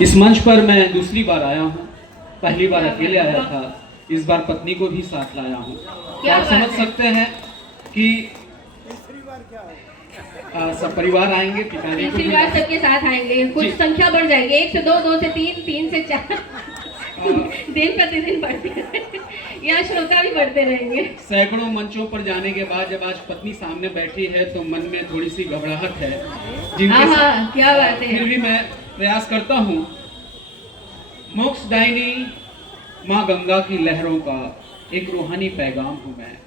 इस मंच पर मैं दूसरी बार आया हूँ। पहली बार अकेले आया था, इस बार पत्नी को भी साथ लाया हूँ। तो आप समझ सकते हैं कि सब परिवार आएंगे, पिताजी को तीसरी भी बार सबके साथ आएंगे, कुछ संख्या बढ़ जाएगी, 1 से 2, 2 से 3, 3 से 4 दिन प्रतिदिन बढ़ते रहेंगे, यहाँ श्रोता भी बढ़ते रहेंगे। सैकड़ों मंचों पर जाने के बाद जब आज पत्नी सामने बैठी है तो मन में थोड़ी सी घबराहट है, क्या बात है। फिर भी मैं प्रयास करता हूँ। मोक्षदायिनी माँ गंगा की लहरों का एक रूहानी पैगाम हूँ मैं।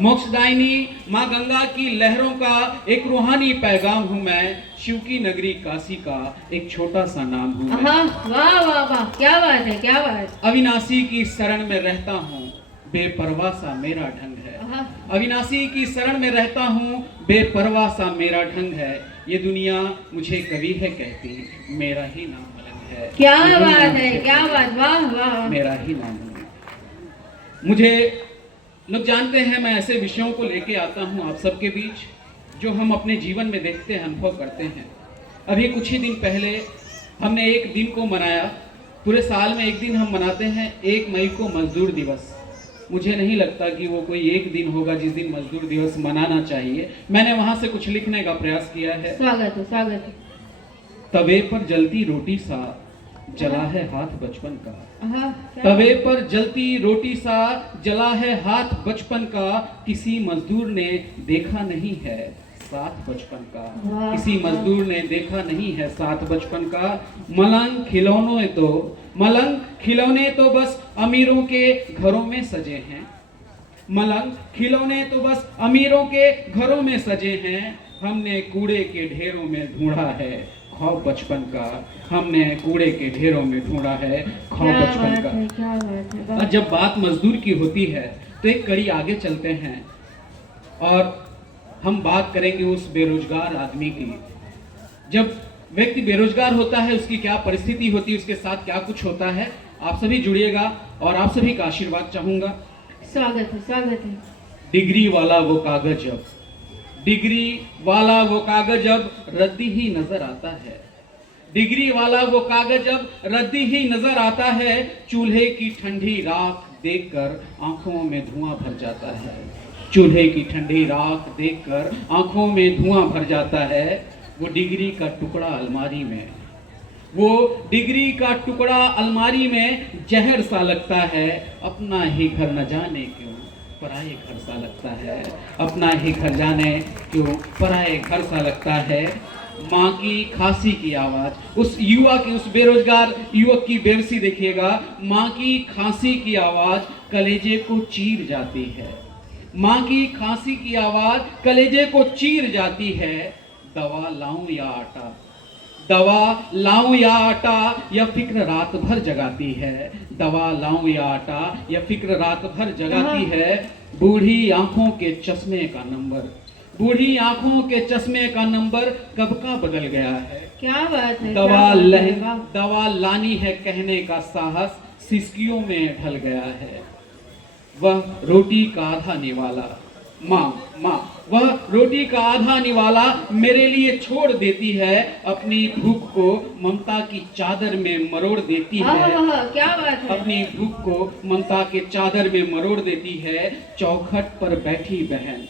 मोक्षदायिनी माँ गंगा की लहरों का एक रूहानी पैगाम हूँ मैं। शिव की नगरी काशी का एक छोटा सा नाम हूँ मैं। वाह वाह वाह, क्या बात है, क्या बात। अविनाशी की शरण में रहता हूँ, बेपरवाह सा मेरा ढंग है। अविनाशी की शरण में रहता हूँ, बेपरवाह सा मेरा ढंग है। ये दुनिया मुझे कवि है कहती, मेरा ही नाम मलंग है। क्या बात है, क्या बात, वाह वाह, मेरा ही नाम है। मुझे लोग जानते हैं, मैं ऐसे विषयों को लेके आता हूँ आप सबके बीच जो हम अपने जीवन में देखते हैं, अनुभव करते हैं। अभी कुछ ही दिन पहले हमने एक दिन को मनाया। पूरे साल में एक दिन हम मनाते हैं, 1 मई को मजदूर दिवस। मुझे नहीं लगता कि वो कोई एक दिन होगा जिस दिन मजदूर दिवस मनाना चाहिए। मैंने वहां से कुछ लिखने का प्रयास किया है। स्वागत है, स्वागत है। तवे पर जलती रोटी सा जला है हाथ बचपन का। तवे पर जलती रोटी सा जला है हाथ बचपन का। किसी मजदूर ने देखा नहीं है साथ बचपन का। किसी मजदूर ने देखा नहीं है साथ बचपन का। मलंग खिलौने तो बस अमीरों के घरों में सजे हैं। मलंग खिलौने तो बस अमीरों के घरों में सजे हैं। हमने कूड़े के ढेरों में ढूंढा है खौफ बचपन का। हमने कूड़े के ढेरों में ढूंढा है खौफ बचपन का। और जब बात मजदूर की होती है तो एक कड़ी आगे चलते हैं और हम बात करेंगे उस बेरोजगार आदमी की। जब व्यक्ति बेरोजगार होता है उसकी क्या परिस्थिति होती है, उसके साथ क्या कुछ होता है। आप सभी जुड़िएगा और आप सभी का आशीर्वाद चाहूंगा। स्वागत है, स्वागत है। डिग्री वाला वो कागज अब, डिग्री वाला वो कागज अब रद्दी ही नजर आता है। डिग्री वाला वो कागज अब रद्दी ही नजर आता है। चूल्हे की ठंडी राख देखकर आंखों में धुआं भर जाता है। चूल्हे की ठंडी राख देखकर आंखों में धुआं भर जाता है। वो डिग्री का टुकड़ा अलमारी में, वो डिग्री का टुकड़ा अलमारी में जहर सा लगता है। अपना ही घर न जाने क्यों पराए घर सा लगता है। अपना ही घर जाने क्यों पराए घर सा लगता है। माँ की खांसी की आवाज, उस युवा की, उस बेरोजगार युवक की बेबसी देखिएगा। माँ की खांसी की आवाज कलेजे को चीर जाती है। माँ की खांसी की आवाज कलेजे को चीर जाती है। दवा लाऊं या आटा, दवा लाऊं या आटा, यह फिक्र रात भर जगाती है। दवा लाऊं या आटा, यह फिक्र रात भर जगाती है। बूढ़ी आंखों के चश्मे का नंबर, बूढ़ी आंखों के चश्मे का नंबर कब का बदल गया है। क्या बात है। दवा लानी है कहने का साहस सिसकियों में ढल गया है। वह रोटी का आधा निवाला, माँ वह रोटी का आधा निवाला मेरे लिए छोड़ देती है। अपनी भूख को ममता की चादर में मरोड़ देती है। क्या बात है। अपनी भूख को ममता के चादर में मरोड़ देती है। चौखट पर बैठी बहन,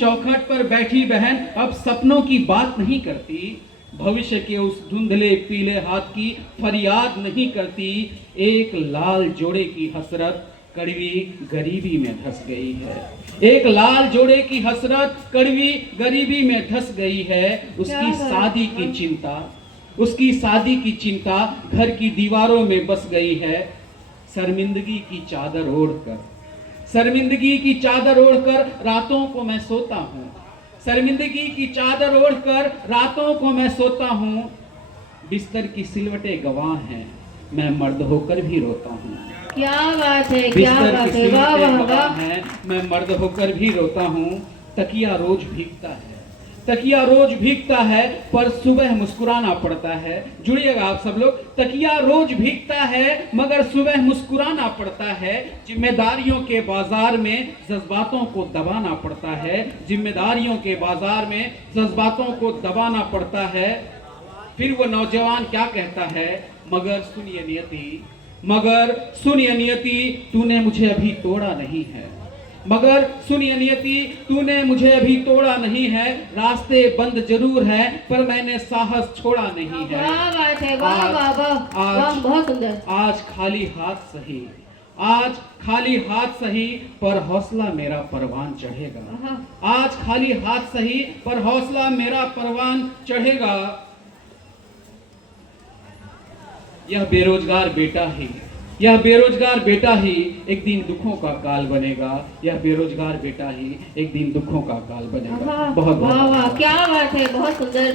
चौखट पर बैठी बहन अब सपनों की बात नहीं करती। भविष्य के उस धुंधले पीले हाथ की फरियाद नहीं करती। एक लाल जोड़े की हसरत कड़वी गरीबी में धस गई है। एक लाल जोड़े की हसरत कड़वी गरीबी में धस गई है। उसकी शादी की चिंता, उसकी शादी की चिंता घर की दीवारों में बस गई है। शर्मिंदगी की चादर ओढ़कर, शर्मिंदगी की चादर ओढ़कर रातों को मैं सोता हूँ। शर्मिंदगी की चादर ओढ़कर रातों को मैं सोता हूँ। बिस्तर की सिलवटें गवाह हैं, मैं मर्द होकर भी रोता हूँ। क्या बात है, क्या बात है, वाह वाह वाह। मैं मर्द होकर भी रोता हूँ। तकिया रोज भीगता है, तकिया रोज भीगता है पर सुबह मुस्कुराना पड़ता है। जुड़िएगा आप सब लोग। तकिया रोज भीगता है मगर सुबह मुस्कुराना पड़ता है। जिम्मेदारियों के बाजार में जज्बातों को दबाना पड़ता है। जिम्मेदारियों के बाजार में जज्बातों को दबाना पड़ता है। फिर वो नौजवान क्या कहता है, मगर सुनिए नियति, मगर सुनिए नियति, तूने मुझे अभी तोड़ा नहीं है, मगर सुनिए नियति, तूने मुझे अभी तोड़ा नहीं है, रास्ते बंद जरूर है पर मैंने साहस छोड़ा नहीं है। वाह बात है, वाह आज- वाह वाह आज- वाह, बहुत सुंदर। आज खाली हाथ सही, आज खाली हाथ सही पर हौसला मेरा परवान चढ़ेगा, आहा। आज खाली हाथ सही पर हौसला मेरा परवान चढ़ेगा। यह बेरोजगार बेटा ही, यह बेरोजगार बेटा ही एक दिन दुखों का काल बनेगा, यह बेरोजगार बेटा ही एक दिन दुखों का काल बनेगा। आहा, बहुत वाह वाह, बहुत क्या बात है, बहुत सुंदर।